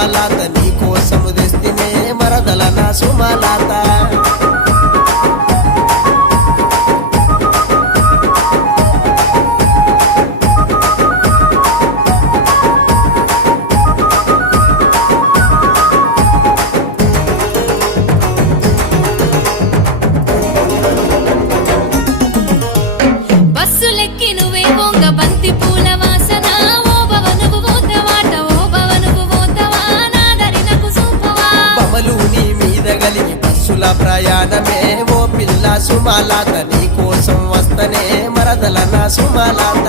సుమలాత నీ కోసము తెస్తినే మరదల నా సుమలాత బస్సులెక్కి నువ్వే వంగ బంతి పూల వాసన ఓ భవనువు పోతవాట ఓ భవనువు పోతవా నా దరి నాకు చూపవా బమలు నీ మీద గలిగి బస్సుల ప్రయాణమే ఓ పిల్ల సుమలాత నీ కోసం వస్తనే మరదల నా సుమలాత